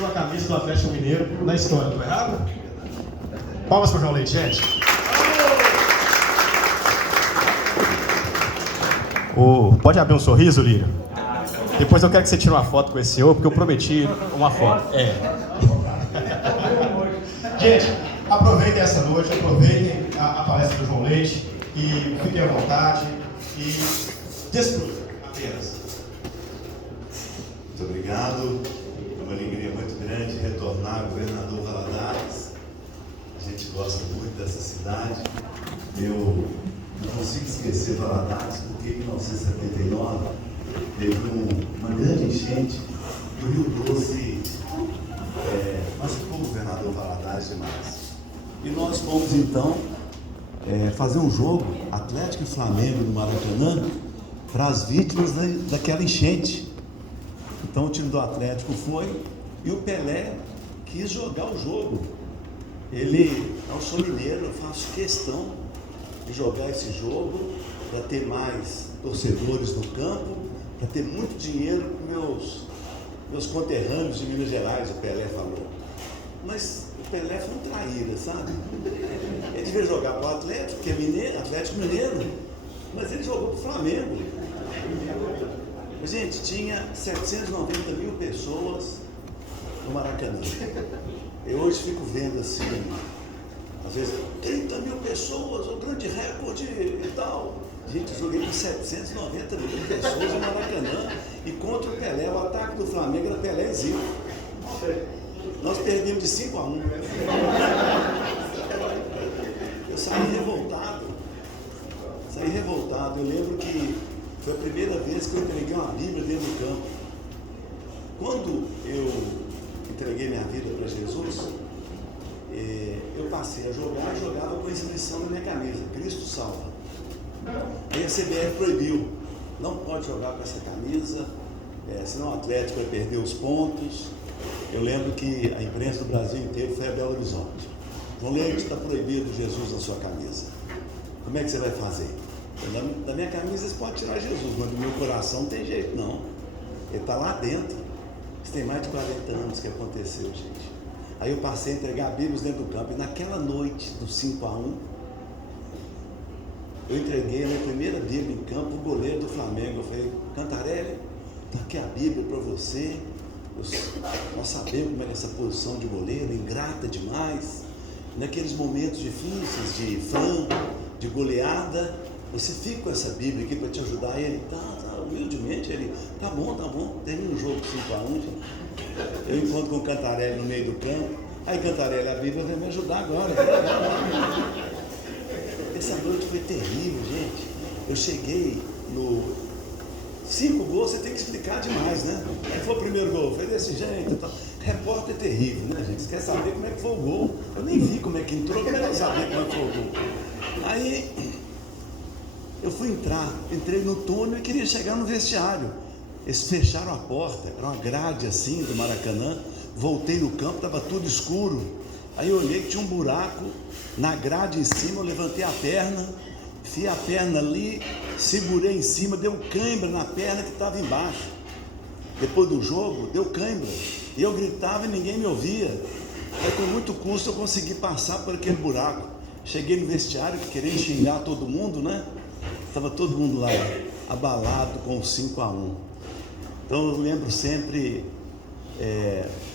vestiu a camisa do Atlético Mineiro na história, tô errado? Palmas para o João Leite, gente. Pode abrir um sorriso, Lírio? Depois eu quero que você tire uma foto com esse senhor, porque eu prometi uma foto. Gente, aproveitem essa noite, aproveitem a palestra do João Leite e fiquem à vontade e desfrutem apenas. Muito obrigado. É uma alegria muito grande retornar ao Governador Valadares. A gente gosta muito dessa cidade. Eu não consigo esquecer Valadares porque em 1979 teve uma grande enchente e o Rio Doce machucou o Governador Valadares demais. E nós fomos então fazer um jogo Atlético e Flamengo no Maracanã para as vítimas daquela enchente. Então o time do Atlético foi e o Pelé quis jogar o jogo. Eu sou mineiro, eu faço questão de jogar esse jogo para ter mais torcedores no campo, para ter muito dinheiro para meus conterrâneos de Minas Gerais, o Pelé falou. Mas o Pelé foi um traíra, sabe? Ele devia jogar para o Atlético, que é mineiro, Atlético Mineiro, mas ele jogou para o Flamengo. Gente, tinha 790 mil pessoas no Maracanã. Eu hoje fico vendo assim, às vezes 30 mil pessoas, o grande recorde e tal. Gente, eu joguei com 790 mil pessoas no Maracanã e contra o Pelé, o ataque do Flamengo era Pelé e Zico. Nós perdemos de 5-1. Eu saí revoltado. Eu lembro que foi a primeira vez que eu entreguei uma Bíblia dentro do campo. Quando eu entreguei minha vida para Jesus, eu passei a jogar e jogava com a inscrição na minha camisa, Cristo salva. Aí a CBF proibiu, não pode jogar com essa camisa, senão o Atlético vai perder os pontos. Eu lembro que a imprensa do Brasil inteiro foi a Belo Horizonte. João Leite, está proibido Jesus na sua camisa. Como é que você vai fazer? Da minha camisa você pode tirar Jesus, mas do meu coração não tem jeito não. Ele está lá dentro. Isso tem mais de 40 anos que aconteceu, gente. Aí eu passei a entregar Bíblias dentro do campo. E naquela noite do 5-1, eu entreguei a minha primeira Bíblia em campo, o goleiro do Flamengo. Eu falei, Cantarelli, está aqui a Bíblia para você. Nós sabemos como é essa posição de goleiro, ingrata demais. Naqueles momentos difíceis de frango, de goleada, você fica com essa Bíblia aqui para te ajudar. E ele, humildemente, tá bom, termina o jogo 5-1. Eu encontro com o Cantarelli no meio do campo. Aí, Cantarelli, a Bíblia vai me ajudar agora. Essa noite foi terrível, gente. Eu cheguei no 5 gols, você tem que explicar demais, né? Aí foi o primeiro gol, foi desse jeito. Então, repórter é terrível, né, gente? Você quer saber como é que foi o gol? Eu nem vi como é que entrou, eu quero saber como é que foi o gol. Aí eu fui entrei no túnel e queria chegar no vestiário. Eles fecharam a porta, era uma grade assim do Maracanã. Voltei no campo, estava tudo escuro. Aí eu olhei que tinha um buraco na grade em cima, eu levantei a perna, enfiei a perna ali, segurei em cima, deu cãibra na perna que estava embaixo. Depois do jogo, deu cãibra. E eu gritava e ninguém me ouvia. Aí com muito custo eu consegui passar por aquele buraco. Cheguei no vestiário querendo xingar todo mundo, né? Estava todo mundo lá, abalado com o 5-1. Então eu lembro sempre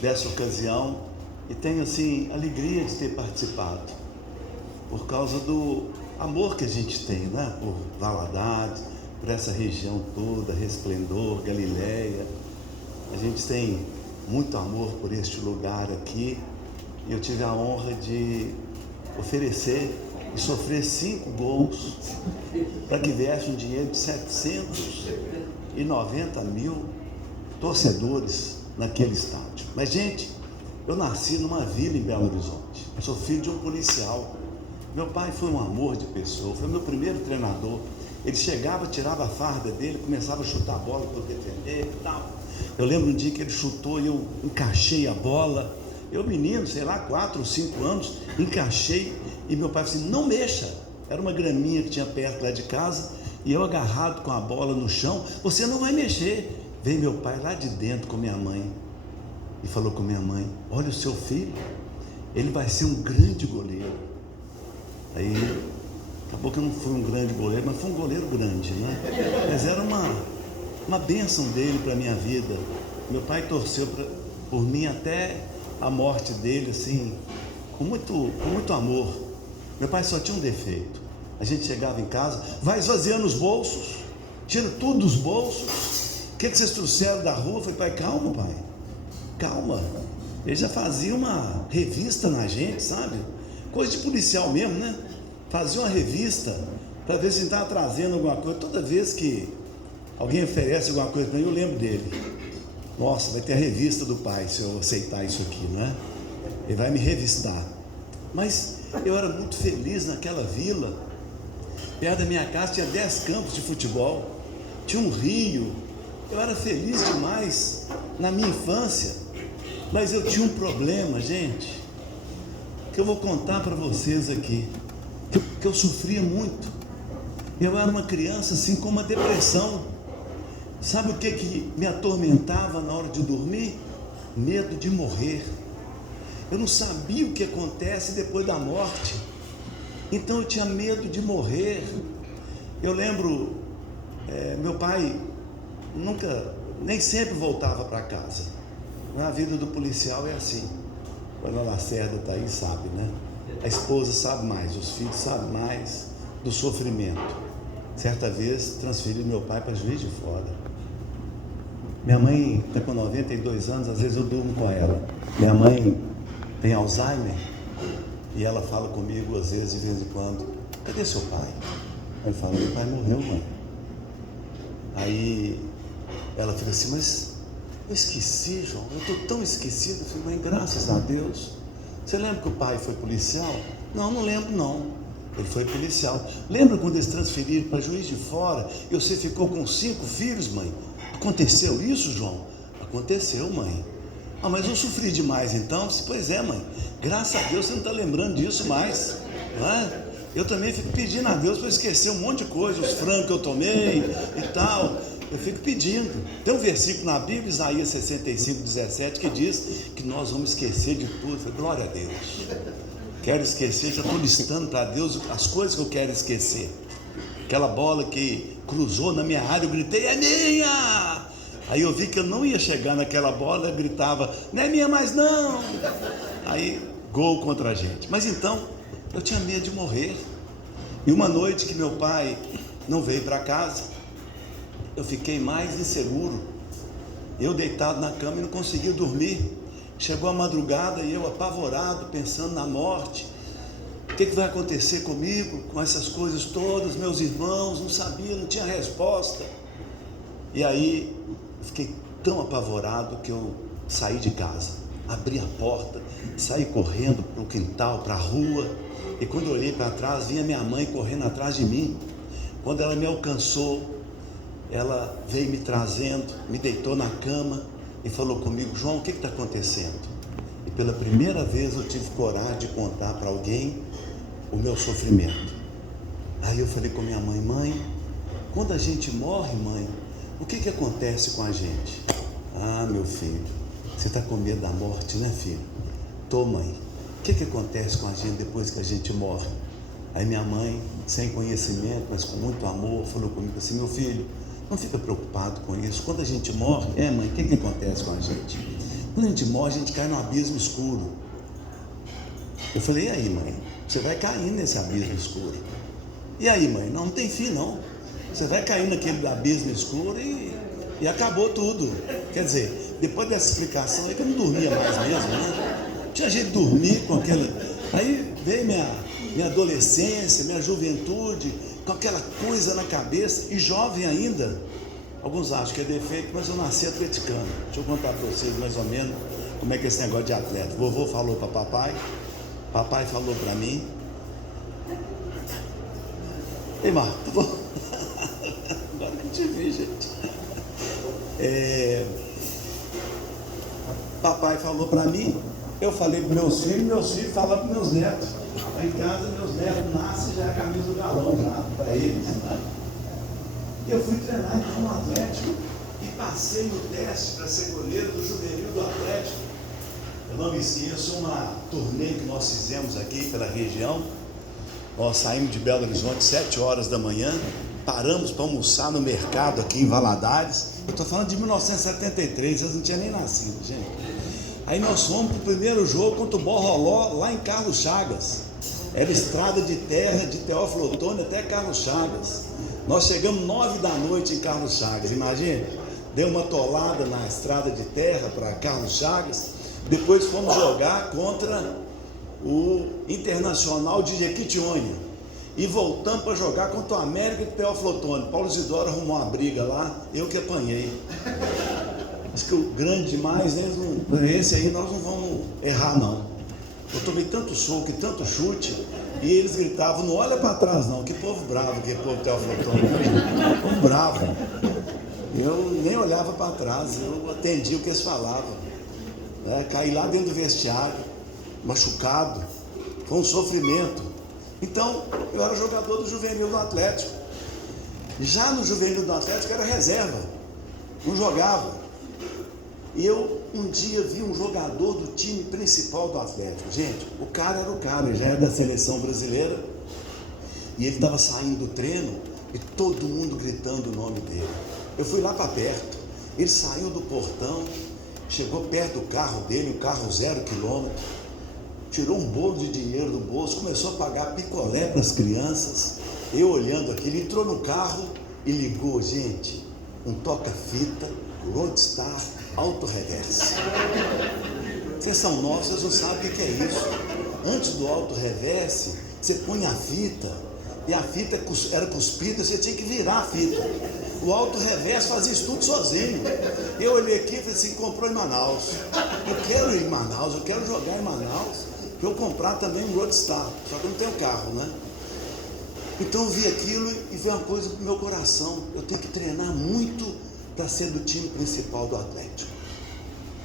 dessa ocasião e tenho assim alegria de ter participado por causa do amor que a gente tem, né? Por Valadares, por essa região toda, Resplendor, Galileia. A gente tem muito amor por este lugar aqui e eu tive a honra de oferecer e sofrer 5 gols para que viesse um dinheiro de 790 mil torcedores naquele estádio. Mas, gente, eu nasci numa vila em Belo Horizonte, sou filho de um policial. Meu pai foi um amor de pessoa, foi meu primeiro treinador. Ele chegava, tirava a farda dele, começava a chutar a bola para eu defender e tal. Eu lembro um dia que ele chutou e eu encaixei a bola. Eu, menino, sei lá, 4 ou 5 anos, encaixei e meu pai falou assim, não mexa. Era uma graminha que tinha perto lá de casa e eu agarrado com a bola no chão, você não vai mexer. Veio meu pai lá de dentro com minha mãe. e falou com minha mãe: olha o seu filho, ele vai ser um grande goleiro. Aí acabou que eu não fui um grande goleiro, mas fui um goleiro grande, né? Mas era uma bênção dele para a minha vida. Meu pai torceu por mim até a morte dele, assim, com muito amor. Meu pai só tinha um defeito: a gente chegava em casa, vai esvaziando os bolsos, tira tudo dos bolsos. O que vocês trouxeram da rua? Eu falei: pai, calma, pai, calma. Ele já fazia uma revista na gente, sabe? Coisa de policial mesmo, né? Fazia uma revista para ver se estava trazendo alguma coisa. Toda vez que alguém oferece alguma coisa para mim, eu lembro dele. Nossa, vai ter a revista do pai se eu aceitar isso aqui, não é? Ele vai me revistar. Mas eu era muito feliz naquela vila. Perto da minha casa tinha 10 campos de futebol, tinha um rio. Eu era feliz demais na minha infância. Mas eu tinha um problema, gente, que eu vou contar para vocês aqui, que eu sofria muito. Eu era uma criança assim com uma depressão. Sabe o que me atormentava na hora de dormir? Medo de morrer. Eu não sabia o que acontece depois da morte, então eu tinha medo de morrer. Eu lembro, meu pai nem sempre voltava para casa. Na vida do policial é assim. Quando a Lacerda está aí, sabe, né? A esposa sabe mais, os filhos sabem mais do sofrimento. Certa vez transferi meu pai para Juiz de Fora. Minha mãe está com 92 anos, às vezes eu durmo com ela. Minha mãe tem Alzheimer e ela fala comigo às vezes, de vez em quando: cadê seu pai? Eu falo: meu pai morreu, mãe. Aí ela fica assim: mas eu esqueci, João, eu estou tão esquecido. Eu falei: mãe, graças a Deus. Você lembra que o pai foi policial? Não lembro não. Ele foi policial. Lembra quando eles transferiram para Juiz de Fora e você ficou com 5 filhos, mãe? Aconteceu isso, João? Aconteceu, mãe. Ah, mas eu sofri demais então? Pois é, mãe, graças a Deus você não está lembrando disso mais, não é? Eu também fico pedindo a Deus para esquecer um monte de coisa, os frangos que eu tomei e tal. Eu fico pedindo. Tem um versículo na Bíblia, Isaías 65:17, que diz que nós vamos esquecer de tudo. Eu falei: glória a Deus. Quero esquecer, já estou listando para Deus as coisas que eu quero esquecer. Aquela bola que cruzou na minha área, eu gritei: é minha! Aí eu vi que eu não ia chegar naquela bola, eu gritava: não é minha mais não! Aí, gol contra a gente. Mas então, eu tinha medo de morrer. E uma noite que meu pai não veio para casa, eu fiquei mais inseguro. Eu deitado na cama e não conseguia dormir. Chegou a madrugada e eu apavorado, pensando na morte. O que vai acontecer comigo, com essas coisas todas? Meus irmãos, não sabia, não tinha resposta. E aí, fiquei tão apavorado que eu saí de casa, abri a porta, saí correndo para o quintal, para a rua. E quando eu olhei para trás, vinha minha mãe correndo atrás de mim. Quando ela me alcançou, ela veio me trazendo, me deitou na cama e falou comigo: João, o que está acontecendo? E pela primeira vez eu tive coragem de contar para alguém o meu sofrimento. Aí eu falei com minha mãe: mãe, quando a gente morre, mãe, o que acontece com a gente? Ah, meu filho, você está com medo da morte, né, filho? Tô, mãe. O que acontece com a gente depois que a gente morre? Aí minha mãe, sem conhecimento, mas com muito amor, falou comigo assim: meu filho, não fica preocupado com isso. Quando a gente morre, mãe, o que acontece com a gente? Quando a gente morre, a gente cai num abismo escuro. Eu falei: e aí, mãe? Você vai cair nesse abismo escuro. E aí, mãe? Não tem fim, não. Você vai cair naquele abismo escuro e acabou tudo. Quer dizer, depois dessa explicação aí que eu não dormia mais mesmo, né? Tinha jeito de dormir com aquela... Aí veio minha adolescência, minha juventude, com aquela coisa na cabeça, e jovem ainda. Alguns acham que é defeito, mas eu nasci atleticano. Deixa eu contar para vocês mais ou menos como é que é esse negócio de atleta. Vovô falou para papai, papai falou para mim. Ei, Marco, agora que eu te vi, gente. Papai falou para mim, eu falei para meus filhos falam para meus netos. Lá em casa, meus netos nascem já é a camisa do galão para eles. E eu fui treinar então no Atlético e passei no teste para ser goleiro do juvenil do Atlético. Eu não me esqueço uma turnê que nós fizemos aqui pela região. Nós saímos de Belo Horizonte 7 horas da manhã, paramos para almoçar no mercado aqui em Valadares. Eu estou falando de 1973, vocês não tinham nem nascido, gente. Aí nós fomos para o primeiro jogo contra o Borroló, lá em Carlos Chagas. Era estrada de terra de Teófilo Otoni até Carlos Chagas. Nós chegamos 9 da noite em Carlos Chagas, imagina. Deu uma tolada na estrada de terra para Carlos Chagas. Depois fomos jogar contra o Internacional de Jequitinhonha. E voltamos para jogar contra o América de Teófilo Otoni. Paulo Isidoro arrumou uma briga lá, eu que apanhei. Acho que o grande demais, né? Esse aí nós não vamos errar, não. Eu tomei tanto soco e tanto chute, e eles gritavam, não olha para trás não, que povo bravo, que povo Teófilo Otoni. Povo bravo. Eu nem olhava para trás, eu atendia o que eles falavam. Caí lá dentro do vestiário, machucado, foi um sofrimento. Então, eu era jogador do juvenil do Atlético. Já no juvenil do Atlético era reserva, não jogava. E eu um dia vi um jogador do time principal do Atlético. Gente, o cara era o cara, ele já era da seleção brasileira. E ele estava saindo do treino e todo mundo gritando o nome dele. Eu fui lá para perto, ele saiu do portão, chegou perto do carro dele, um carro 0 km, tirou um bolo de dinheiro do bolso, começou a pagar picolé para as crianças. Eu olhando aquilo, entrou no carro e ligou, gente, um toca-fita, Roadstar, auto-reverse. Vocês são novos, vocês não sabem o que é isso. Antes do auto-reverse, você põe a fita, e a fita era cuspida, você tinha que virar a fita. O auto-reverse fazia isso tudo sozinho. Eu olhei aqui e falei assim, comprou em Manaus. Eu quero ir em Manaus, eu quero jogar em Manaus, para eu comprar também um Roadstar, só que eu não tenho carro, né? Então eu vi aquilo e veio uma coisa pro meu coração, eu tenho que treinar muito para ser do time principal do Atlético.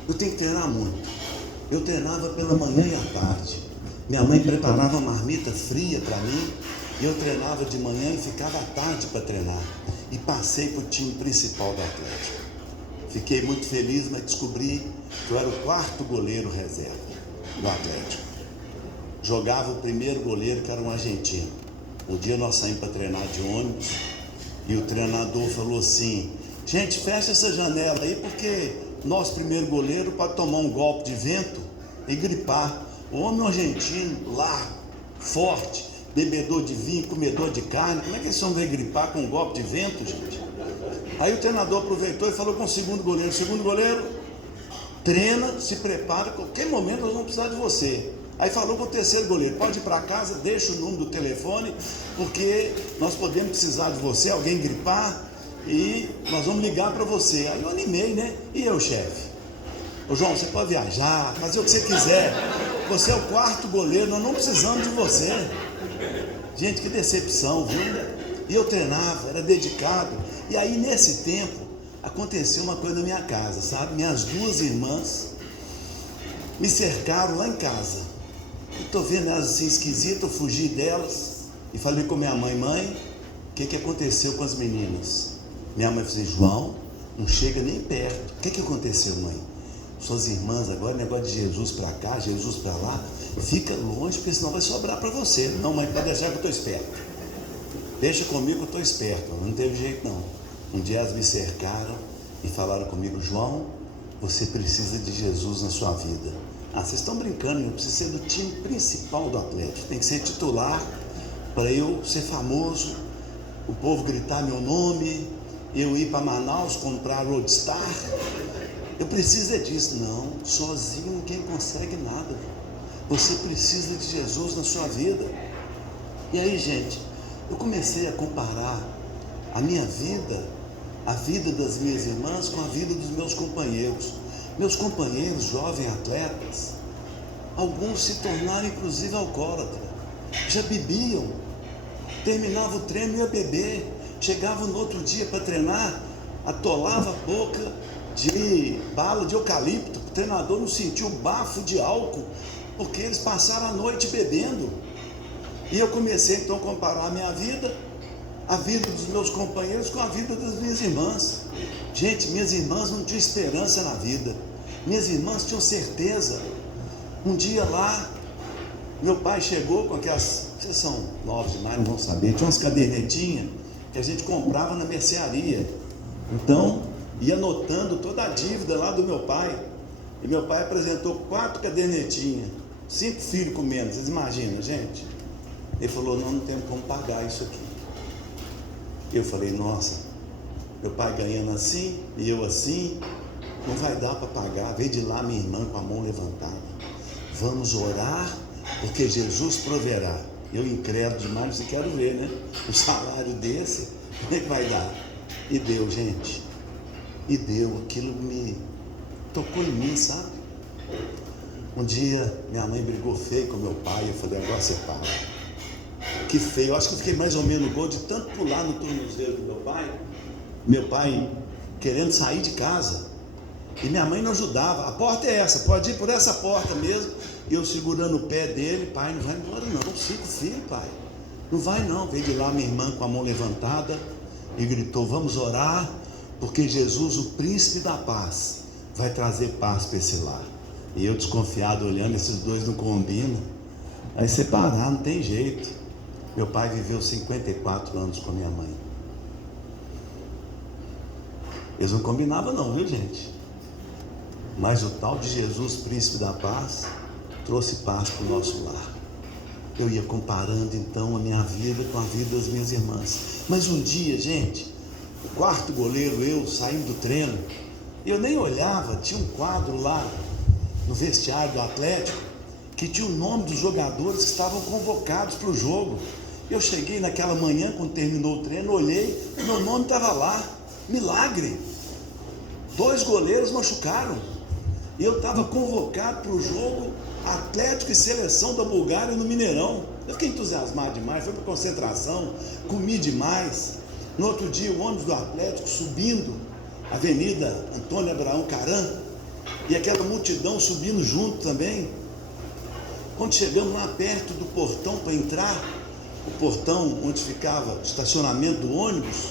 Eu tenho que treinar muito. Eu treinava pela manhã e à tarde. Minha mãe preparava uma marmita fria para mim, e eu treinava de manhã e ficava à tarde para treinar. E passei para o time principal do Atlético. Fiquei muito feliz, mas descobri que eu era o 4º goleiro reserva do Atlético. Jogava o primeiro goleiro, que era um argentino. Um dia nós saímos para treinar de ônibus e o treinador falou assim, gente, fecha essa janela aí porque nosso primeiro goleiro pode tomar um golpe de vento e gripar. O homem argentino lá, forte, bebedor de vinho, comedor de carne, como é que esse homem vai gripar com um golpe de vento, gente? Aí o treinador aproveitou e falou com o segundo goleiro, treina, se prepara, qualquer momento nós vamos precisar de você. Aí falou com o terceiro goleiro, pode ir para casa, deixa o número do telefone, porque nós podemos precisar de você, alguém gripar, e nós vamos ligar para você. Aí eu animei, né? E eu, chefe? Ô João, você pode viajar, fazer o que você quiser, você é o 4º goleiro, nós não precisamos de você. Gente, que decepção, viu? E eu treinava, era dedicado. E aí nesse tempo aconteceu uma coisa na minha casa, sabe? Minhas 2 irmãs me cercaram lá em casa. Eu tô vendo elas assim esquisitas, eu fugi delas e falei com minha mãe, o que aconteceu com as meninas? Minha mãe falou assim, João, não chega nem perto. O que aconteceu, mãe? Suas irmãs agora, negócio de Jesus para cá, Jesus para lá, fica longe, porque senão vai sobrar para você. Não, mãe, pode deixar que eu estou esperto. Deixa comigo, eu estou esperto. Não teve jeito não. Um dia elas me cercaram e falaram comigo, João, você precisa de Jesus na sua vida. Ah, vocês estão brincando, eu preciso ser do time principal do Atlético. Tem que ser titular para eu ser famoso, o povo gritar meu nome, eu ir para Manaus comprar Roadstar. Eu preciso é disso. Não, sozinho ninguém consegue nada. Você precisa de Jesus na sua vida. E aí, gente, eu comecei a comparar a minha vida, a vida das minhas irmãs com a vida dos meus companheiros. Meus companheiros jovens atletas, alguns se tornaram inclusive alcoólatras, já bebiam, terminava o treino e ia beber, chegava no outro dia para treinar, atolava a boca de bala de eucalipto, o treinador não sentiu bafo de álcool, porque eles passaram a noite bebendo. E eu comecei então a comparar a minha vida, a vida dos meus companheiros com a vida das minhas irmãs. Gente, minhas irmãs não tinham esperança na vida, minhas irmãs tinham certeza Um dia lá, meu pai chegou com aquelas, vocês são novos demais, não vão saber, tinha umas cadernetinhas que a gente comprava na mercearia. Então, ia anotando toda a dívida lá do meu pai. E meu pai apresentou 4 cadernetinhas, 5 filhos comendo, vocês imaginam, gente? Ele falou, não temos como pagar isso aqui. Eu falei, nossa, meu pai ganhando assim, e eu assim, não vai dar para pagar. Veio de lá minha irmã com a mão levantada. Vamos orar, porque Jesus proverá. Eu incrédulo demais, você quer ver, né? O salário desse, como é que vai dar? E deu, gente. E deu, aquilo me tocou em mim, sabe? Um dia minha mãe brigou feio com meu pai, eu falei, agora você para. Que feio, eu acho que eu fiquei mais ou menos gol de tanto pular no tornozelo do meu pai querendo sair de casa, e minha mãe não ajudava. A porta é essa, pode ir por essa porta mesmo. E eu segurando o pé dele, pai, não vai embora não, 5 filhos, pai, não vai não. Veio de lá minha irmã com a mão levantada e gritou, vamos orar, porque Jesus, o príncipe da paz, vai trazer paz para esse lar. E eu desconfiado, olhando, esses dois não combinam. Aí separar, não tem jeito. Meu pai viveu 54 anos com a minha mãe. Eles não combinavam não, viu, gente? Mas o tal de Jesus, príncipe da paz, trouxe paz para o nosso lar. Eu ia comparando então a minha vida com a vida das minhas irmãs. Mas um dia, gente, o 4º goleiro, eu saindo do treino, eu nem olhava, tinha um quadro lá no vestiário do Atlético que tinha o nome dos jogadores que estavam convocados para o jogo. Eu cheguei naquela manhã, quando terminou o treino, olhei, meu nome estava lá. Milagre! 2 goleiros machucaram e eu estava convocado para o jogo Atlético e Seleção da Bulgária no Mineirão. Eu fiquei entusiasmado demais, fui para concentração, comi demais. No outro dia o ônibus do Atlético subindo a Avenida Antônio Abraão Caran, e aquela multidão subindo junto também. Quando chegamos lá perto do portão para entrar, o portão onde ficava o estacionamento do ônibus,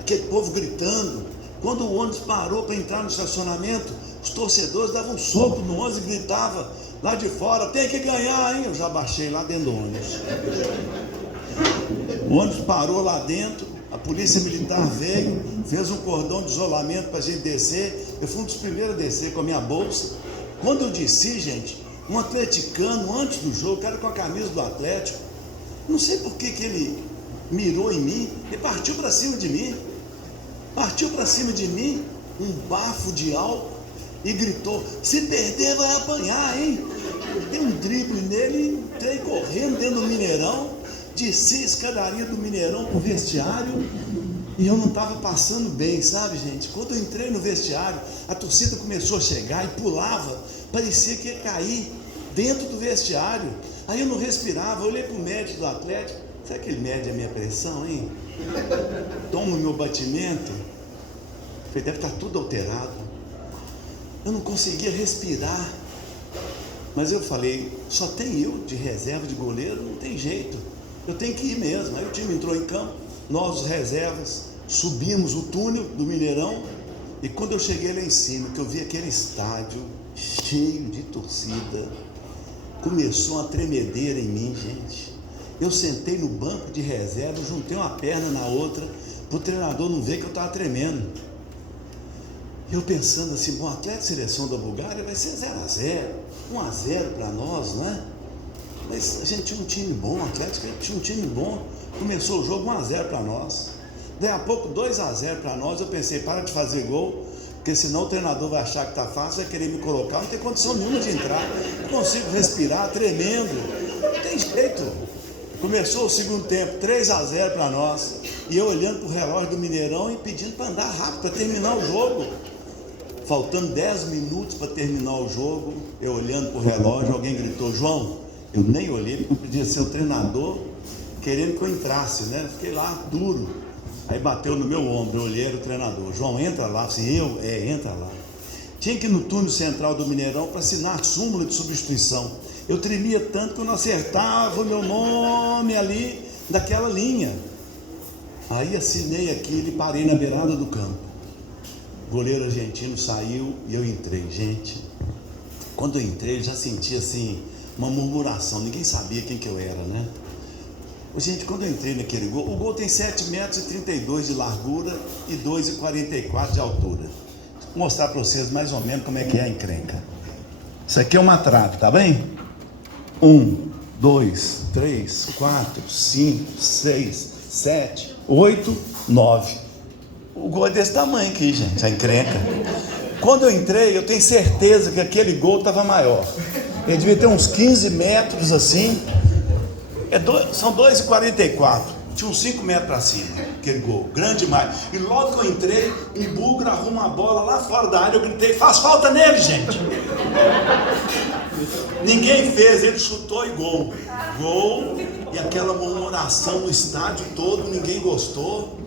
aquele povo gritando. Quando o ônibus parou para entrar no estacionamento, os torcedores davam um soco no ônibus e gritavam lá de fora, tem que ganhar, hein? Eu já baixei lá dentro do ônibus. O ônibus parou lá dentro, a polícia militar veio, fez um cordão de isolamento para a gente descer. Eu fui um dos primeiros a descer com a minha bolsa. Quando eu desci, gente, um atleticano, antes do jogo, o cara com a camisa do Atlético, não sei por que ele mirou em mim e partiu para cima de mim. Partiu para cima de mim, um bafo de álcool, e gritou, se perder vai apanhar, hein? Dei um drible nele, entrei correndo dentro do Mineirão, desci a escadaria do Mineirão pro vestiário, e eu não estava passando bem, sabe, gente? Quando eu entrei no vestiário, a torcida começou a chegar e pulava, parecia que ia cair dentro do vestiário. Aí eu não respirava, eu olhei pro médico do Atlético, será que ele mede a minha pressão, hein? Toma o meu batimento. Falei, deve estar tudo alterado. Eu não conseguia respirar. Mas eu falei, só tem eu de reserva de goleiro, não tem jeito. Eu tenho que ir mesmo. Aí o time entrou em campo, nós os reservas, subimos o túnel do Mineirão. E quando eu cheguei lá em cima, que eu vi aquele estádio cheio de torcida, começou uma tremedeira em mim, gente. Eu sentei no banco de reserva, juntei uma perna na outra, para o treinador não ver que eu estava tremendo. Eu pensando assim, bom, Atlético e Seleção da Bulgária vai ser 0-0, 1-0 para nós, não é? Mas a gente tinha um time bom, o Atlético tinha um time bom, começou o jogo 1-0 para nós. Daí a pouco 2-0 para nós, eu pensei, para de fazer gol, porque senão o treinador vai achar que está fácil, vai querer me colocar, não tem condição nenhuma de entrar, não consigo respirar, tremendo, não tem jeito. Começou o segundo tempo, 3-0 para nós, e eu olhando para o relógio do Mineirão e pedindo para andar rápido, para terminar o jogo. Faltando 10 minutos para terminar o jogo, eu olhando para o relógio, alguém gritou, João, eu nem olhei, porque eu podia ser o treinador, querendo que eu entrasse, né? Fiquei lá, duro. Aí bateu no meu ombro, eu olhei, era o treinador, João, entra lá. Assim, entra lá. Tinha que ir no túnel central do Mineirão para assinar a súmula de substituição. Eu tremia tanto que eu não acertava o meu nome ali, daquela linha. Aí assinei aquilo e parei na beirada do campo. O goleiro argentino saiu e eu entrei. Gente, Quando eu entrei, eu já senti assim, uma murmuração, ninguém sabia quem que eu era, né? Gente, quando eu entrei naquele gol, o gol tem 7,32 metros de largura e 2,44 de altura. Vou mostrar para vocês mais ou menos como é que é a encrenca. Isso aqui é uma trave, tá bem? 1, 2, 3, 4, 5, 6, 7, 8, 9. O gol é desse tamanho aqui, gente, a encrenca. Quando eu entrei, eu tenho certeza que aquele gol estava maior. Ele devia ter uns 15 metros assim. São 2,44. Tinha uns 5 metros para cima, aquele gol, grande demais. E logo que eu entrei, um bugre arruma a bola lá fora da área. Eu gritei: faz falta nele, gente. Ninguém fez, ele chutou e gol. Gol, e aquela murmuração no estádio todo, ninguém gostou.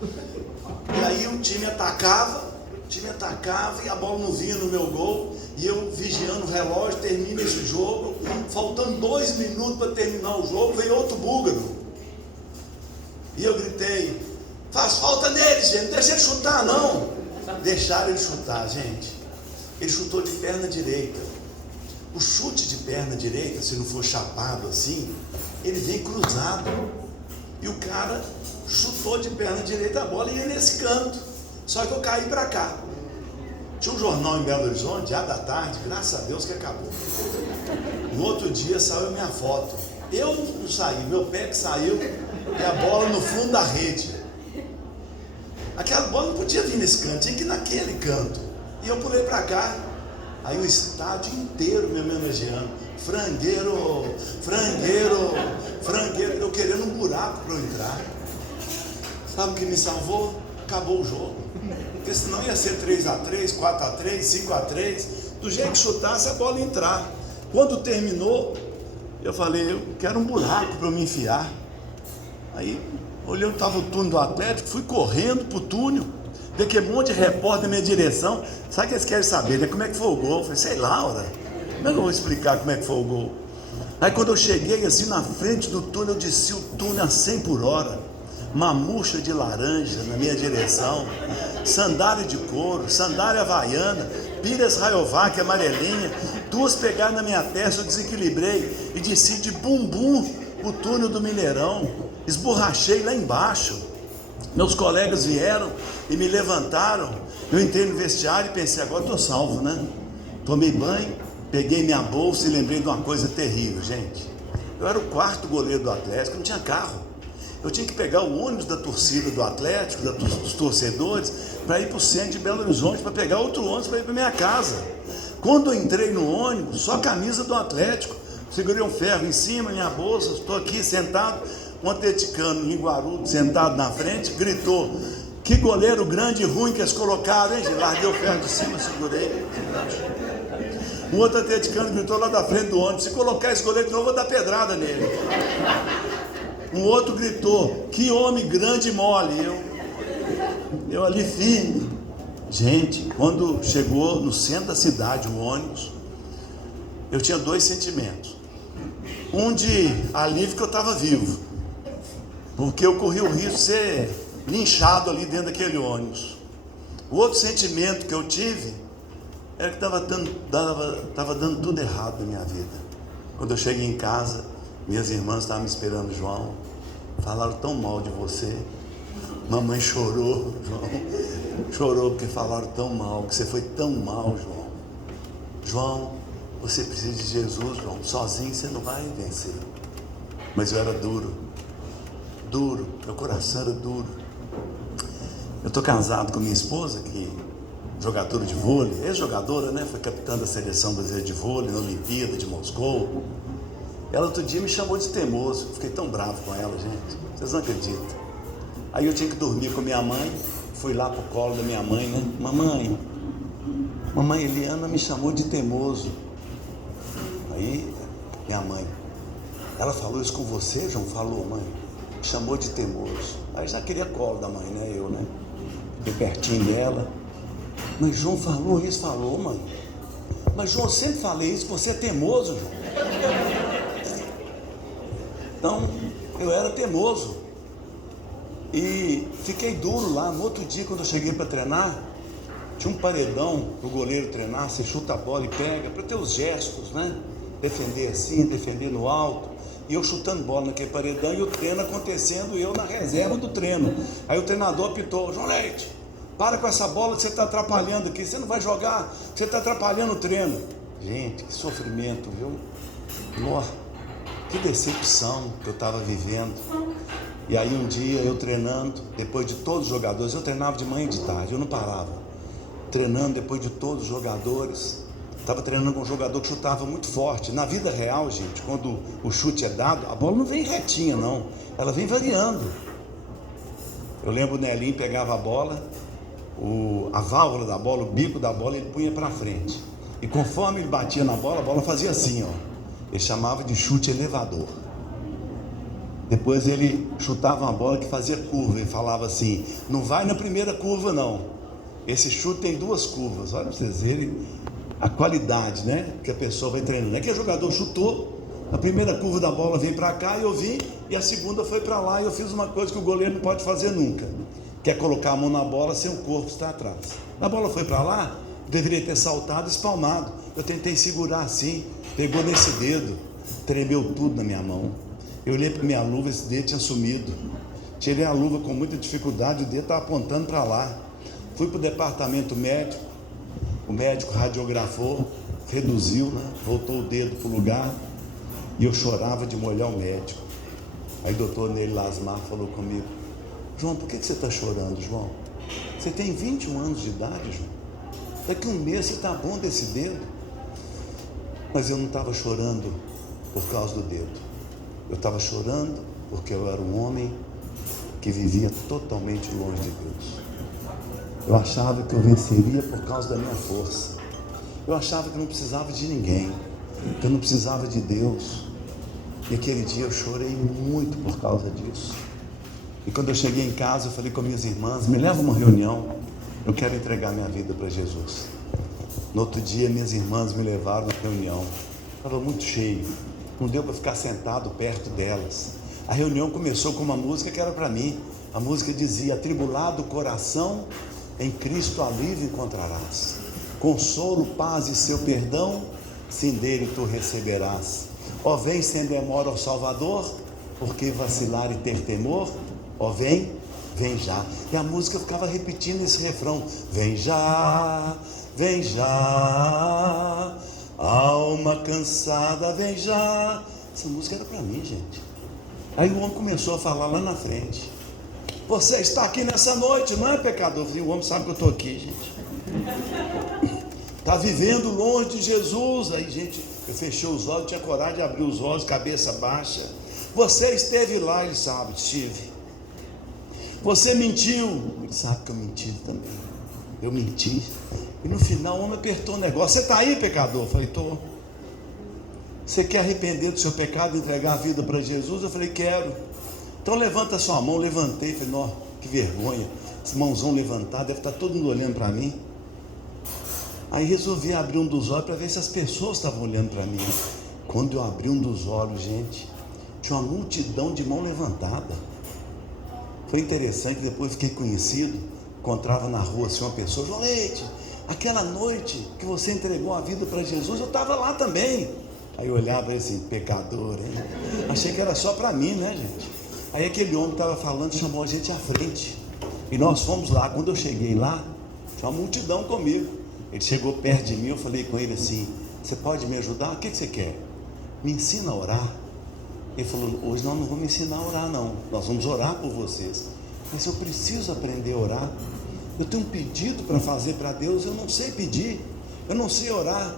E aí o time atacava e a bola não vinha no meu gol. E eu vigiando o relógio, termina esse jogo. Faltando 2 minutos para terminar o jogo, veio outro búlgaro. E eu gritei: faz falta nele, gente, não deixa ele chutar não. Deixaram ele chutar, gente. Ele chutou de perna direita. O chute de perna direita, se não for chapado assim, ele vem cruzado. E o cara chutou de perna direita a bola e ia nesse canto. Só que eu caí para cá. Tinha um jornal em Belo Horizonte, já da tarde, graças a Deus que acabou. No outro dia saiu minha foto. Eu não saí, meu pé que saiu e a bola no fundo da rede. Aquela bola não podia vir nesse canto, tinha que ir naquele canto. E eu pulei para cá. Aí o estádio inteiro me homenageando. Frangueiro, frangueiro, frangueiro. Eu querendo um buraco para eu entrar. Sabe o que me salvou? Acabou o jogo. Porque senão ia ser 3-3, 4-3, 5-3. Do jeito que chutasse, a bola ia entrar. Quando terminou, eu falei: eu quero um buraco para eu me enfiar. Aí, olhei, estava o túnel do Atlético, fui correndo para o túnel. Veio aquele monte de repórter na minha direção. Sabe o que eles querem saber, né? Como é que foi o gol? Eu falei: sei lá, ora. Como é que eu vou explicar como é que foi o gol? Aí quando eu cheguei assim na frente do túnel, eu desci o túnel a 100 por hora. Mamucha de laranja na minha direção. Sandália de couro, sandália havaiana, Pires Rayovac amarelinha. 2 pegaram na minha testa, eu desequilibrei e desci de bumbum o túnel do Mineirão. Esborrachei lá embaixo. Meus colegas vieram e me levantaram. Eu entrei no vestiário e pensei: agora estou salvo, né? Tomei banho, peguei minha bolsa e lembrei de uma coisa terrível, gente. Eu era o 4º goleiro do Atlético, não tinha carro. Eu tinha que pegar o ônibus da torcida do Atlético, dos torcedores, para ir para o centro de Belo Horizonte, para pegar outro ônibus para ir para minha casa. Quando eu entrei no ônibus, só a camisa do Atlético. Segurei um ferro em cima, minha bolsa, estou aqui sentado. Um atleticano linguarudo sentado na frente gritou: que goleiro grande e ruim que eles colocaram, hein? Larguei o ferro de cima, segurei. Um outro atleticano gritou lá da frente do ônibus: se colocar esse goleiro de novo, eu vou dar pedrada nele. Um outro gritou: que homem grande e mole. Eu ali firme. Gente, quando chegou no centro da cidade o ônibus, eu tinha 2 sentimentos. Um de alívio que eu estava vivo, porque eu corri o risco de ser linchado ali dentro daquele ônibus. O outro sentimento que eu tive era que estava dando tudo errado na minha vida. Quando eu cheguei em casa, minhas irmãs estavam me esperando, João. Falaram tão mal de você. Mamãe chorou, João. Chorou porque falaram tão mal, que você foi tão mal, João. João, você precisa de Jesus, João. Sozinho você não vai vencer. Mas eu era duro, meu coração era duro. Eu estou casado com minha esposa, que é jogadora de vôlei, ex-jogadora, né? Foi capitã da seleção brasileira de vôlei na Olimpíada de Moscou. Ela outro dia me chamou de teimoso. Fiquei tão bravo com ela, gente. Vocês não acreditam. Aí eu tinha que dormir com minha mãe. Fui lá pro colo da minha mãe, né? Mamãe Eliana me chamou de teimoso. Aí, minha mãe: ela falou isso com você, João? Falou, mãe. Me chamou de teimoso. Aí já queria colo da mãe, né? Eu, né? Fiquei pertinho dela. Mas João falou isso? Falou, mãe. Mas João, eu sempre falei isso, você é teimoso, João. Então, eu era teimoso. E fiquei duro lá. No outro dia, quando eu cheguei para treinar, Tinha um paredão para o goleiro treinar, você chuta a bola e pega, para ter os gestos, né? Defender assim, defender no alto. E eu chutando bola naquele paredão e o treino acontecendo, eu na reserva do treino. Aí o treinador apitou: João Leite, para com essa bola que você está atrapalhando aqui, você não vai jogar, você está atrapalhando o treino. Gente, que sofrimento, viu? Nossa, que decepção que eu estava vivendo. E aí um dia eu treinando, depois de todos os jogadores, eu treinava de manhã e de tarde, eu não parava. Treinando depois de todos os jogadores, estava treinando com um jogador que chutava muito forte. Na vida real, gente, quando o chute é dado, a bola não vem retinha não, ela vem variando. Eu lembro o Nelinho pegava a bola, a válvula da bola, o bico da bola, ele punha para frente. E conforme ele batia na bola, a bola fazia assim, ó. Ele chamava de chute elevador. Depois ele chutava uma bola que fazia curva, ele falava assim: não vai na primeira curva não, esse chute tem 2 curvas. Olha para vocês verem a qualidade, né, que a pessoa vai treinando. É que o jogador chutou, a primeira curva da bola veio para cá e eu vim, e a segunda foi para lá, e eu fiz uma coisa que o goleiro não pode fazer nunca, que é colocar a mão na bola sem o corpo estar atrás. A bola foi para lá, deveria ter saltado, espalmado. Eu tentei segurar assim, pegou nesse dedo, tremeu tudo na minha mão. Eu olhei para minha luva, esse dedo tinha sumido. Tirei a luva com muita dificuldade, o dedo estava apontando para lá. Fui para o departamento médico, o médico radiografou, reduziu, né? Voltou o dedo para o lugar, e eu chorava de molhar o médico. Aí o doutor Ney Lasmar falou comigo: João, por que você está chorando, João? Você tem 21 anos de idade, João. Daqui um mês você está bom desse dedo. Mas eu não estava chorando por causa do dedo. Eu estava chorando porque eu era um homem que vivia totalmente longe de Deus. Eu achava que eu venceria por causa da minha força. Eu achava que eu não precisava de ninguém, que eu não precisava de Deus. E aquele dia eu chorei muito por causa disso. E quando eu cheguei em casa, eu falei com minhas irmãs: me leva a uma reunião, eu quero entregar minha vida para Jesus. No outro dia, minhas irmãs me levaram à reunião. Estava muito cheio, não deu para ficar sentado perto delas. A reunião começou com uma música que era para mim. A música dizia: atribulado coração, em Cristo alívio encontrarás. Consolo, paz e seu perdão, sim dele tu receberás. Ó vem sem demora ao Salvador, porque vacilar e ter temor? Ó vem, vem já. E a música ficava repetindo esse refrão: vem já, vem já, alma cansada, vem já. Essa música era para mim, gente. Aí o homem começou a falar lá na frente: você está aqui nessa noite, não é, pecador? Eu falei: o homem sabe que eu estou aqui, gente. Está vivendo longe de Jesus. Aí, gente, eu fechei os olhos, tinha coragem de abrir os olhos, cabeça baixa. Você esteve lá, ele sabe, estive. Você mentiu, ele sabe que eu menti também. Eu menti. E no final o homem apertou o negócio: você está aí, pecador? Eu falei: estou. Você quer arrepender do seu pecado e entregar a vida para Jesus? Eu falei: quero. Então levanta a sua mão. Levantei, falei: não, que vergonha, esse mãozão levantado, deve estar todo mundo olhando para mim. Aí resolvi abrir um dos olhos para ver se as pessoas estavam olhando para mim. Quando eu abri um dos olhos, gente, tinha uma multidão de mão levantada. Foi interessante, depois fiquei conhecido, encontrava na rua assim uma pessoa: João Leite, aquela noite que você entregou a vida para Jesus, eu estava lá também. Aí eu olhava assim: pecador, hein? Achei que era só para mim, né, gente? Aí aquele homem que estava falando chamou a gente à frente, e nós fomos lá. Quando eu cheguei lá, tinha uma multidão comigo. Ele chegou perto de mim, eu falei com ele assim: você pode me ajudar? O que você quer? Me ensina a orar. Ele falou: hoje nós não vamos ensinar a orar não, nós vamos orar por vocês. Mas eu preciso aprender a orar. Eu tenho um pedido para fazer para Deus, eu não sei pedir, eu não sei orar.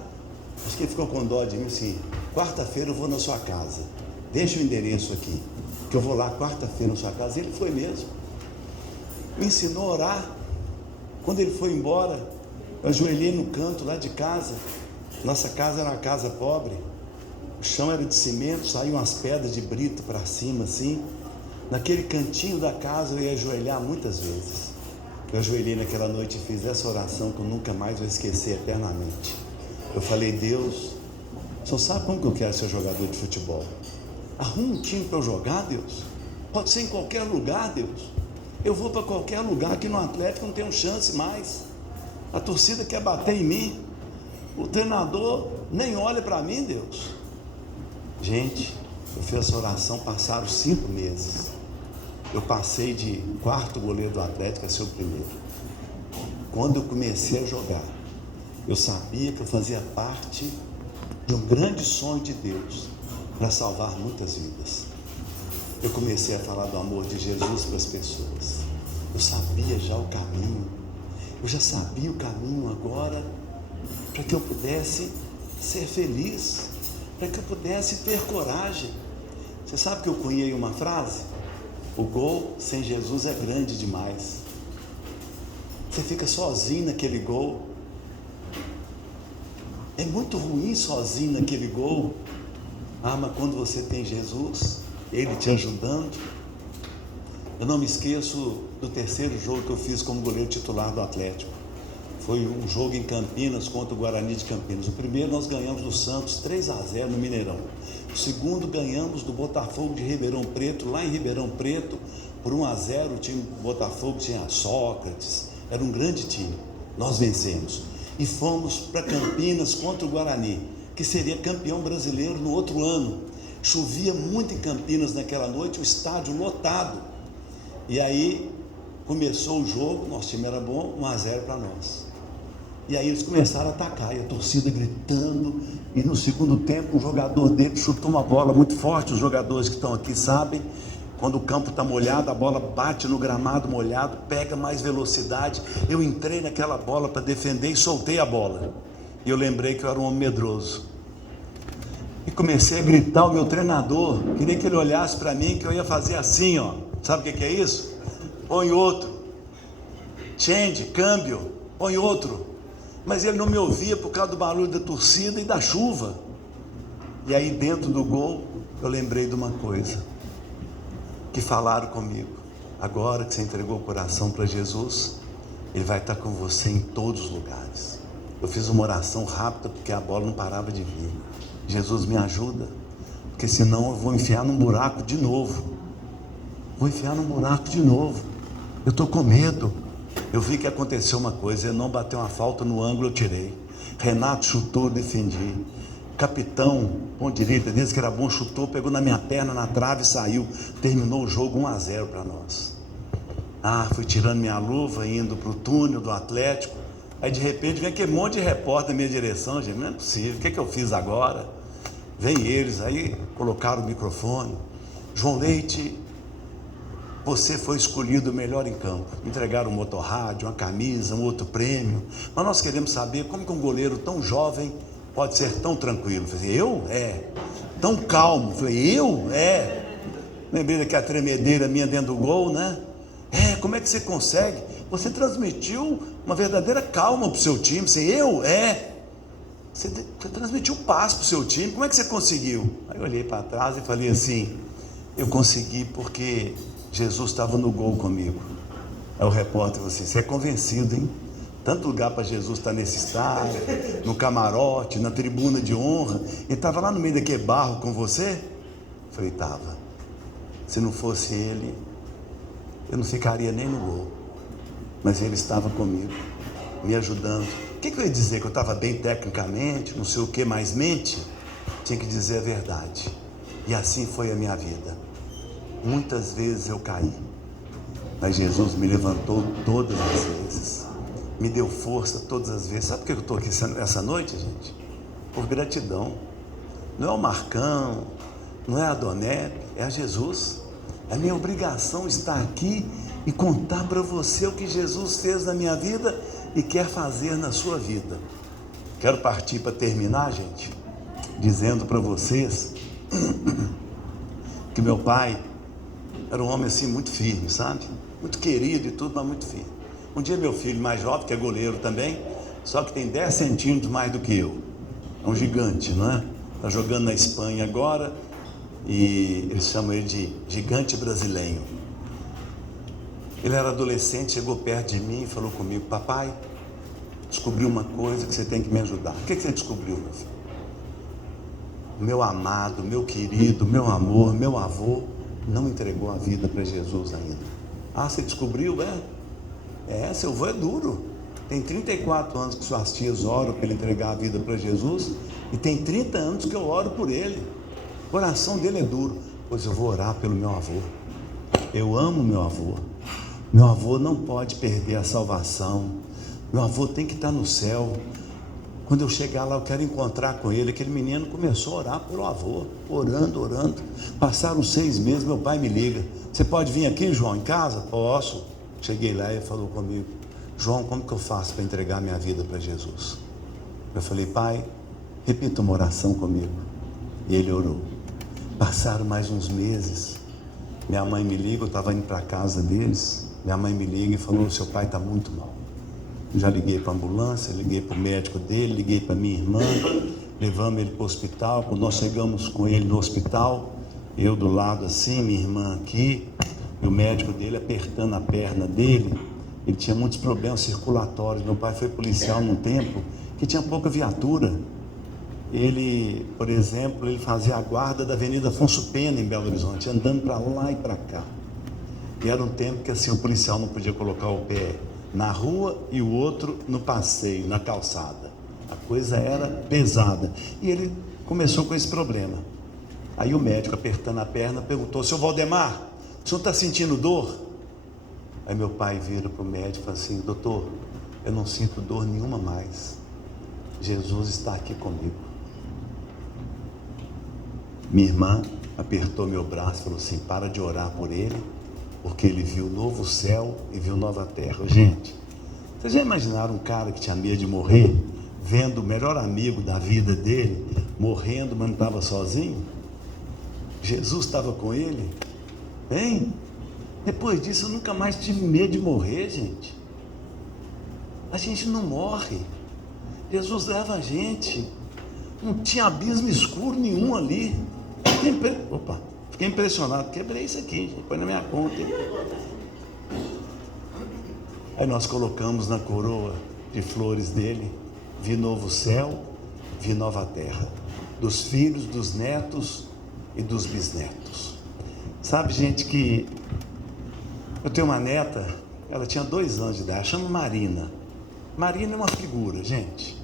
Acho que ele ficou com dó de mim assim: quarta-feira eu vou na sua casa, deixa o endereço aqui, que eu vou lá quarta-feira na sua casa. Ele foi mesmo, me ensinou a orar. Quando ele foi embora, eu ajoelhei no canto lá de casa. Nossa casa era uma casa pobre, o chão era de cimento, saíam umas pedras de brito para cima assim. Naquele cantinho da casa eu ia ajoelhar muitas vezes. Eu ajoelhei naquela noite e fiz essa oração que eu nunca mais vou esquecer eternamente. Eu falei: Deus, o senhor sabe como que eu quero ser jogador de futebol? Arruma um time para eu jogar, Deus. Pode ser em qualquer lugar, Deus. Eu vou para qualquer lugar, aqui no Atlético não tenho chance mais. A torcida quer bater em mim. O treinador nem olha para mim, Deus. Gente, eu fiz essa oração, passaram 5 meses. Eu passei de quarto goleiro do Atlético a ser o primeiro. Quando eu comecei a jogar, eu sabia que eu fazia parte de um grande sonho de Deus para salvar muitas vidas. Eu comecei a falar do amor de Jesus para as pessoas. Eu sabia já o caminho. Eu já sabia o caminho agora para que eu pudesse ser feliz, para que eu pudesse ter coragem. Você sabe que eu cunhei uma frase? O gol sem Jesus é grande demais. Você fica sozinho naquele gol. É muito ruim sozinho naquele gol. Mas quando você tem Jesus, Ele te ajudando. Eu não me esqueço do terceiro jogo que eu fiz como goleiro titular do Atlético. Foi um jogo em Campinas contra o Guarani de Campinas. O primeiro nós ganhamos do Santos 3-0 no Mineirão. O segundo ganhamos do Botafogo de Ribeirão Preto, lá em Ribeirão Preto, por 1-0. O time do Botafogo tinha Sócrates, era um grande time. Nós vencemos. E fomos para Campinas contra o Guarani, que seria campeão brasileiro no outro ano. Chovia muito em Campinas naquela noite, o estádio lotado. E aí começou o jogo, nosso time era bom, 1-0 para nós. E aí eles começaram a atacar, e a torcida gritando, e no segundo tempo um jogador dele chutou uma bola muito forte. Os jogadores que estão aqui sabem, quando o campo está molhado, a bola bate no gramado molhado, pega mais velocidade. Eu entrei naquela bola para defender e soltei a bola. E eu lembrei que eu era um homem medroso. E comecei a gritar ao meu treinador, queria que ele olhasse para mim, que eu ia fazer assim, ó. Sabe o que é isso? Põe outro. Change, câmbio, põe outro. Mas ele não me ouvia por causa do barulho da torcida e da chuva. E aí dentro do gol, eu lembrei de uma coisa, que falaram comigo: agora que você entregou o coração para Jesus, Ele vai estar com você em todos os lugares. Eu fiz uma oração rápida, porque a bola não parava de vir. Jesus, me ajuda, porque senão eu vou enfiar num buraco de novo. Vou enfiar num buraco de novo. Eu estou com medo. Eu vi que aconteceu uma coisa, ele não bateu uma falta no ângulo, eu tirei. Renato chutou, eu defendi. Capitão, ponta direita, desse que era bom, chutou, pegou na minha perna, na trave e saiu. Terminou o jogo 1-0 para nós. Fui tirando minha luva, indo para o túnel do Atlético. Aí de repente vem aquele monte de repórter na minha direção. Gente, não é possível, o que é que eu fiz agora? Vem eles, aí colocaram o microfone. João Leite, você foi escolhido o melhor em campo. Entregaram um motorrádio, uma camisa, um outro prêmio. Mas nós queremos saber como que um goleiro tão jovem pode ser tão tranquilo. Eu falei, eu? Tão calmo. Eu falei, eu? Lembrei daquela tremedeira minha dentro do gol, né? Como é que você consegue? Você transmitiu uma verdadeira calma para o seu time. Você, Você transmitiu paz para o seu time. Como é que você conseguiu? Aí eu olhei para trás e falei assim, eu consegui porque Jesus estava no gol comigo. Aí o repórter falou assim, você é convencido, hein? Tanto lugar para Jesus estar nesse estádio, no camarote, na tribuna de honra. Ele estava lá no meio daquele barro com você? Eu falei, estava. Se não fosse ele, eu não ficaria nem no gol. Mas ele estava comigo, me ajudando. O que eu ia dizer? Que eu estava bem tecnicamente, não sei o que, mais mente? Tinha que dizer a verdade. E assim foi a minha vida. Muitas vezes eu caí, mas Jesus me levantou todas as vezes, me deu força todas as vezes. Sabe por que eu estou aqui essa noite, gente? Por gratidão. Não é o Marcão, não é a Donep, é a Jesus. É minha obrigação estar aqui e contar para você o que Jesus fez na minha vida e quer fazer na sua vida. Quero partir para terminar, gente, dizendo para vocês que meu pai era um homem assim muito firme, sabe? Muito querido e tudo, mas muito firme. Um dia meu filho mais jovem, que é goleiro também, só que tem 10 centímetros mais do que eu. É um gigante, não é? Está jogando na Espanha agora e eles chamam ele de gigante brasileiro. Ele era adolescente, chegou perto de mim e falou comigo, papai, descobri uma coisa que você tem que me ajudar. O que você descobriu, meu filho? Meu amado, meu querido, meu amor, meu avô não entregou a vida para Jesus ainda. Você descobriu, seu avô é duro. Tem 34 anos que suas tias oram para ele entregar a vida para Jesus, e tem 30 anos que eu oro por ele. O coração dele é duro. Pois eu vou orar pelo meu avô. Eu amo meu avô. Meu avô não pode perder a salvação. Meu avô tem que estar no céu. Quando eu chegar lá, eu quero encontrar com ele. Aquele menino começou a orar pelo avô, orando. Passaram 6 meses, meu pai me liga: você pode vir aqui, João, em casa? Posso. Cheguei lá e ele falou comigo: João, como que eu faço para entregar minha vida para Jesus? Eu falei: pai, repita uma oração comigo. E ele orou. Passaram mais uns meses. Minha mãe me liga, eu estava indo para a casa deles. Minha mãe me liga e falou: seu pai está muito mal. Já liguei para a ambulância, liguei para o médico dele, liguei para minha irmã, levamos ele para o hospital. Quando nós chegamos com ele no hospital, eu do lado assim, minha irmã aqui, e o médico dele apertando a perna dele. Ele tinha muitos problemas circulatórios. Meu pai foi policial num tempo que tinha pouca viatura. Ele, por exemplo, ele fazia a guarda da Avenida Afonso Pena em Belo Horizonte, andando para lá e para cá. E era um tempo que assim o policial não podia colocar o pé na rua e o outro no passeio, na calçada. A coisa era pesada. E ele começou com esse problema. Aí o médico, apertando a perna, perguntou: seu Valdemar, o senhor está sentindo dor? Aí meu pai vira para o médico e fala assim: doutor, eu não sinto dor nenhuma mais. Jesus está aqui comigo. Minha irmã apertou meu braço e falou assim: para de orar por ele, porque ele viu novo céu e viu nova terra. Gente, vocês já imaginaram um cara que tinha medo de morrer, vendo o melhor amigo da vida dele morrendo, mas não estava sozinho? Jesus estava com ele, hein? Depois disso eu nunca mais tive medo de morrer, gente. A gente não morre. Jesus leva a gente. Não tinha abismo escuro nenhum ali. Fiquei impressionado. Quebrei isso aqui, gente. Põe na minha conta, hein? Aí nós colocamos na coroa de flores dele: vi novo céu, vi nova terra, dos filhos, dos netos e dos bisnetos. Sabe, gente, que eu tenho uma neta, ela tinha 2 anos de idade, chama Marina. Marina é uma figura, gente.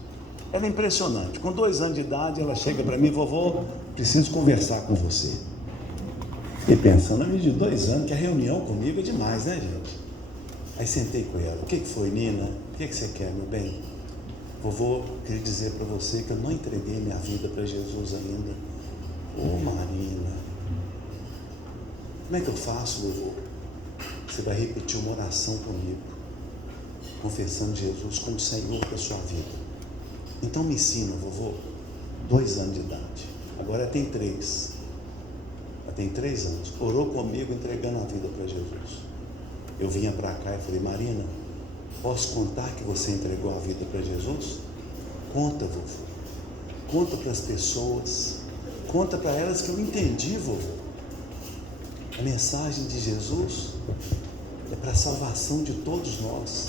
Ela é impressionante. Com 2 anos de idade, ela chega para mim: vovô, preciso conversar com você. Fiquei pensando, a menina de 2 anos, que a reunião comigo é demais, né, gente? Aí sentei com ela: o que foi, Nina? O que você quer, meu bem? Vovô, queria dizer para você que eu não entreguei minha vida para Jesus ainda. Ô, Marina, como é que eu faço, vovô? Você vai repetir uma oração comigo, confessando Jesus como Senhor da sua vida. Então me ensina, vovô. 2 anos de idade, agora tem 3. Ela tem 3 anos, orou comigo entregando a vida para Jesus. Eu vinha para cá e falei: Marina, posso contar que você entregou a vida para Jesus? Conta, vovô. Conta para as pessoas, conta para elas que eu entendi, vovô. A mensagem de Jesus é para a salvação de todos nós.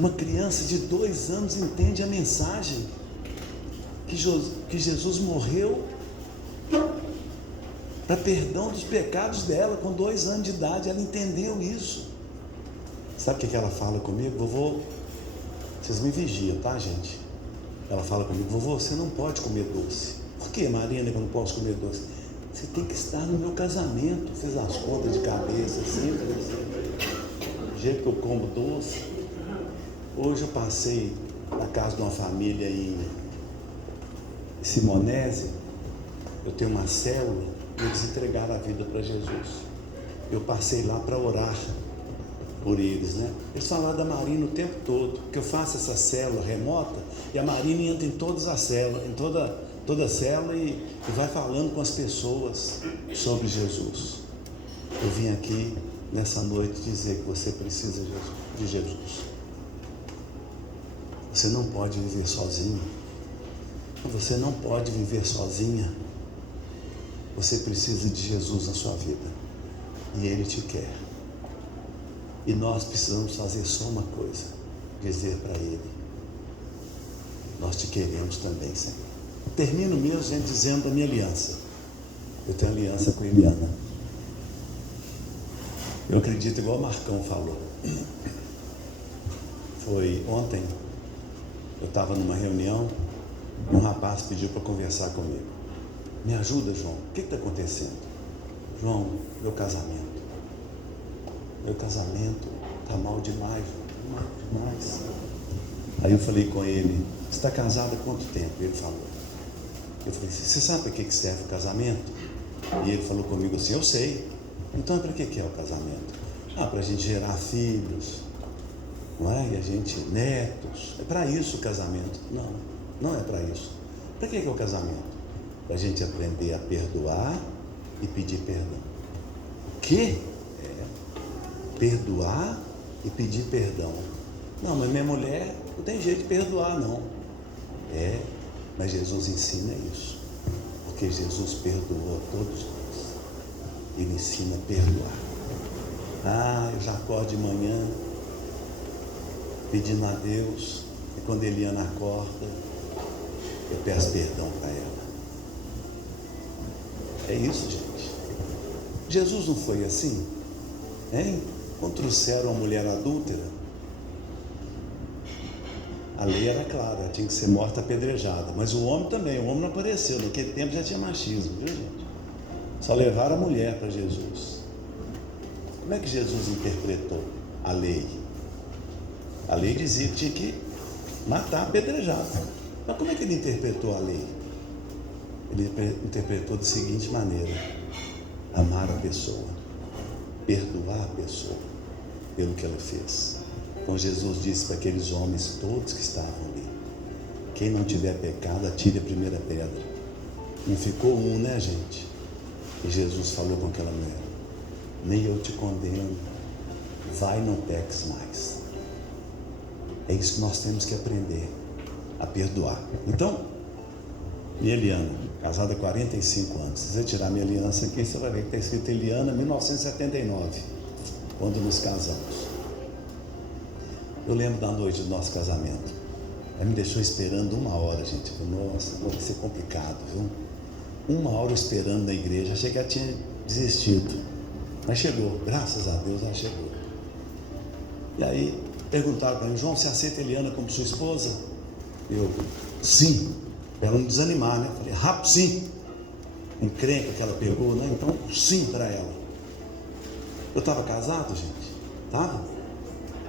Uma criança de 2 anos entende a mensagem que Jesus morreu para perdão dos pecados dela. Com 2 anos de idade ela entendeu isso. Sabe o que ela fala comigo? Vovô, vocês me vigiam, tá, gente? Ela fala comigo: vovô, você não pode comer doce. Por que, Marina, que eu não posso comer doce? Você tem que estar no meu casamento. Fez as contas de cabeça sempre do jeito que eu como doce. Hoje eu passei na casa de uma família em Simonese. Eu tenho uma célula e eles entregaram a vida para Jesus. Eu passei lá para orar por eles, né? Eles falaram da Marina o tempo todo, que eu faço essa célula remota e a Marina entra em todas as células, em toda a célula e vai falando com as pessoas sobre Jesus. Eu vim aqui nessa noite dizer que você precisa de Jesus. Você não pode viver sozinho. Você não pode viver sozinha. Você precisa de Jesus na sua vida. E Ele te quer. E nós precisamos fazer só uma coisa: dizer para Ele: nós te queremos também, Senhor. Termino mesmo, gente, dizendo da minha aliança. Eu tenho aliança com Eliana. Eu acredito igual o Marcão falou. Foi ontem, eu estava numa reunião e um rapaz pediu para conversar comigo. Me ajuda, João, o que está acontecendo? João, meu casamento está mal demais, João, mal demais. Aí eu falei com ele, você está casado há quanto tempo? Ele falou. Eu falei, você sabe para que serve o casamento? E ele falou comigo assim, eu sei. Então para que é o casamento? Para a gente gerar filhos, não é? E a gente, netos. É para isso o casamento. Não, não é para isso. Para que é o casamento? Para a gente aprender a perdoar e pedir perdão. O quê? Perdoar e pedir perdão. Não, mas minha mulher não tem jeito de perdoar, não. Mas Jesus ensina isso. Porque Jesus perdoou a todos nós. Ele ensina a perdoar. Eu já acordo de manhã pedindo a Deus, e quando Eliana acorda, eu peço perdão para ela. É isso, gente. Jesus não foi assim? Hein? Quando trouxeram a mulher adúltera, a lei era clara, ela tinha que ser morta apedrejada. Mas o homem também, o homem não apareceu. Naquele tempo já tinha machismo, viu, gente? Só levaram a mulher para Jesus. Como é que Jesus interpretou a lei? A lei dizia que tinha que matar apedrejado. Mas como é que ele interpretou a lei? Ele interpretou da seguinte maneira: amar a pessoa, perdoar a pessoa pelo que ela fez. Então Jesus disse para aqueles homens todos que estavam ali: quem não tiver pecado, atire a primeira pedra. Não ficou um, né, gente? E Jesus falou com aquela mulher: nem eu te condeno, vai, não peques mais. É isso que nós temos que aprender, a perdoar. Então, minha Eliana, casada há 45 anos. Se você tirar minha aliança aqui, você vai ver que está escrito Eliana 1979, quando nos casamos. Eu lembro da noite do nosso casamento. Ela me deixou esperando 1 hora, gente. Eu falei, nossa, vai ser complicado, viu? 1 hora esperando na igreja. Achei que ela tinha desistido. Mas chegou, graças a Deus ela chegou. E aí perguntaram para mim: João, você aceita a Eliana como sua esposa? Eu, sim. Para ela não desanimar, né? Falei, rápido, sim. Encrenca que ela pegou, né? Então, sim para ela. Eu estava casado, gente? Estava?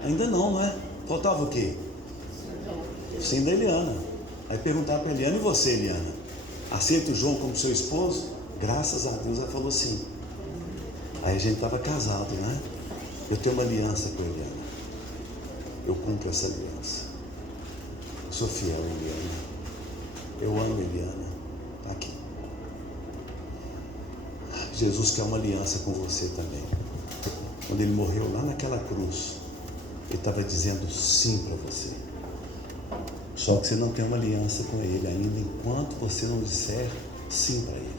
Ainda não, não é? Faltava o quê? Sim da Eliana. Aí perguntaram para a Eliana: e você, Eliana? Aceita o João como seu esposo? Graças a Deus ela falou sim. Aí a gente estava casado, né? Eu tenho uma aliança com a Eliana. Eu cumpro essa aliança. Eu sou fiel a Eliana. Eu amo Eliana. Está aqui. Jesus quer uma aliança com você também. Quando ele morreu lá naquela cruz, ele estava dizendo sim para você. Só que você não tem uma aliança com ele ainda, enquanto você não disser sim para ele.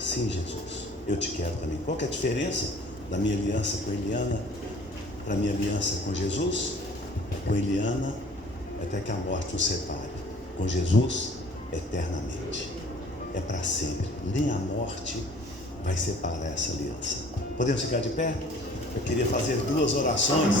Sim, Jesus, eu te quero também. Qual que é a diferença da minha aliança com Eliana para a minha aliança com Jesus? Com Eliana, até que a morte nos separe. Com Jesus, eternamente. É para sempre. Nem a morte vai separar essa aliança. Podemos ficar de pé? Eu queria fazer 2 orações.